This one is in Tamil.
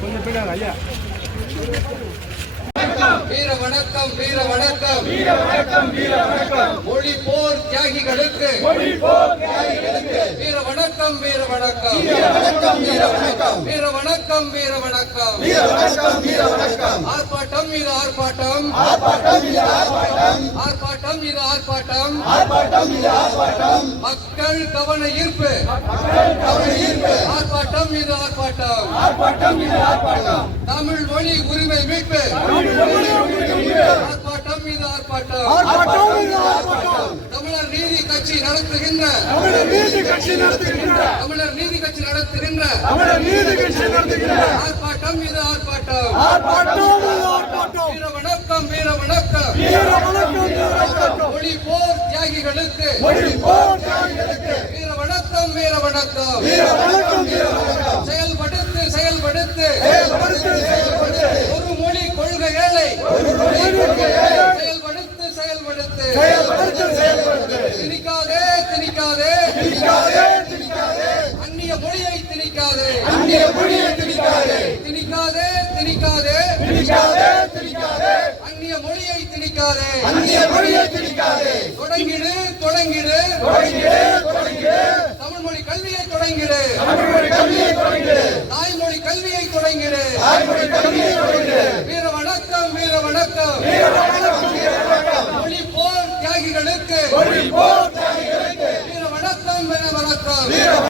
கொஞ்சம் ஐயா. வீர வணக்கம் வீர வணக்கம் வீர வணக்கம் வீர வணக்கம். மொழி போர் தியாகிகளுக்கு வீர வணக்கம் வீர வணக்கம் வீர வணக்கம் வீர வணக்கம். வீர வணக்கம் வீர வணக்கம். வீர வணக்கம் வீர வணக்கம். ஆர்ப்பாட்டம் இது ஆர்ப்பாட்டம் ஆர்ப்பாட்டம் இது ஆர்ப்பாட்டம். ஆர்ப்பாட்டம் இது ஆர்ப்பாட்டம். ஆர்ப்பாட்டம் இது ஆர்ப்பாட்டம். மக்கள் கவன ஈர்ப்பு கவன ஈர்ப்பு. ஆர்ப்பாட்டம் இது ஆர்ப்பாட்டம். ஆர்ப்பாட்டம் இது ஆர்ப்பாட்டம். தமிழ் மொழி உரிமை மீட்பு ஆர்ப்பாட்டம் இது ஆர்ப்பாட்டம். ஆர்ப்பாட்டம் இது ஆர்ப்பாட்டம். தமிழர் நீதி கட்சி நடத்துகின்ற தமிழர் நீதி கட்சி நடத்துகின்ற தமிழர் நீதி கட்சி நடத்துகின்ற தமிழர் நீதி கட்சி நடத்துகின்ற ஆர்ப்பாட்டம் இது ஆர்ப்பாட்டம். ஆர்ப்பாட்டம் இது ஆர்ப்பாட்டம். வீர வணக்கம் வீர வணக்கம். வீர வணக்கம் வீர வணக்கம். மொழி போர் தியாகிகளுக்கு மொழி போர் தியாகிகளுக்கு வீர வணக்கம் வீர வணக்கம். வீர வணக்கம் வீர வணக்கம். செயல்படுத்து செயல்படுத்து செயல்படுத்து செயல்படுத்து. ஒரு மொழி கொள்கை ஏழை செயல்படுத்து செயல்படுத்து செயல்படுத்து செயல்படுத்து. திணிக்காதே திணிக்காதே திணிக்காதே திணிக்காதே. அந்நிய மொழியை திணிக்காதே அந்நிய மொழியை திணிக்காதே. திணிக்காதே திணிக்காதே திணிக்காதே திணிக்காதே. அந்நிய மொழியை திணிக்காதே அந்நிய மொழியை திணிக்காதே. தொடங்கிடு தொடங்கிடு தொடங்கிடு தொடங்கிடு. தமிழ் மொழி கல்வியை தொடங்கிடு தமிழ் மொழி கல்வியை தொடங்கிடு. தாய்மொழி கல்வியை தொடங்கிடு தாய்மொழி கல்வியை தொடங்கிடு. வீர வணக்கம் வீர வணக்கம். வீர வணக்கம் வீர வணக்கம். மொழி போர் தியாகிகளுக்கு மொழி போர் தியாகிகளுக்கு வீர வணக்கம் வீர வணக்கம். வீர